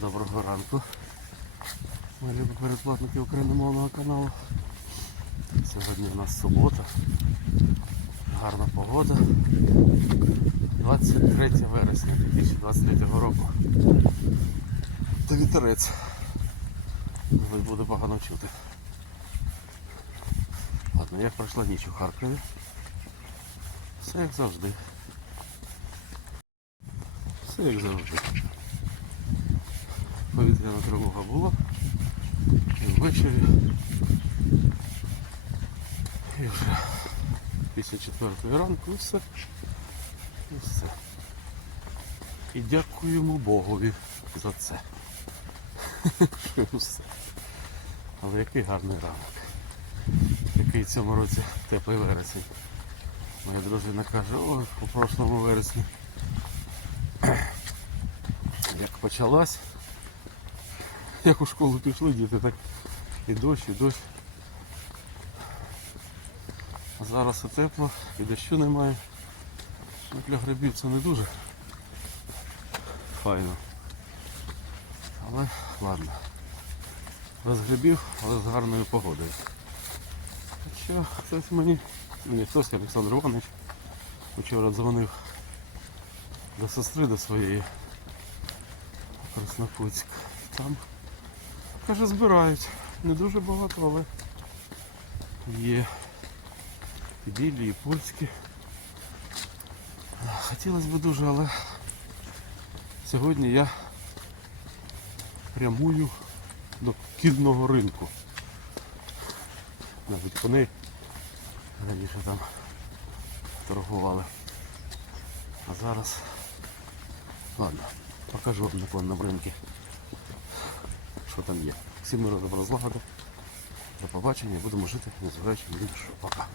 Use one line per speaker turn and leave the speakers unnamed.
Доброго ранку. Ми любі передплатники україномовного каналу. Сьогодні у нас субота. Гарна погода. 23 вересня 2023 року. Та вітерець. Мабуть, буде погано чути. Ладно, як пройшла ніч у Харкові. Все як завжди. Все як завжди. Повітряна тривога була. І ввечері. І вже після четвертої ранку і все. І все. І дякуємо Богові за це. Все. Але який гарний ранок. Який цьому році теплий вересень. Моя дружина каже, ой, у прошлому вересні. Як почалась, як у школу пішли діти, так і дощ, і дощ. Зараз і тепло, і дощу немає. Ну, для грибів це не дуже файно. Але ладно. Без грибів, але з гарною погодою. Так що хтось мені, мені хтось Олександр Іванович вчора дзвонив до сестри до своєї Краснопутськ. Там каже, збирають. Не дуже багато, але є і білі, і польські. Хотілося б дуже, але сьогодні я прямую до кідного ринку. Навіть вони раніше там торгували. А зараз ладно, покажу вам на ринку, що там є. Всім миру добро злагоди. До побачення, будемо жити, незважаючи на що. Пока.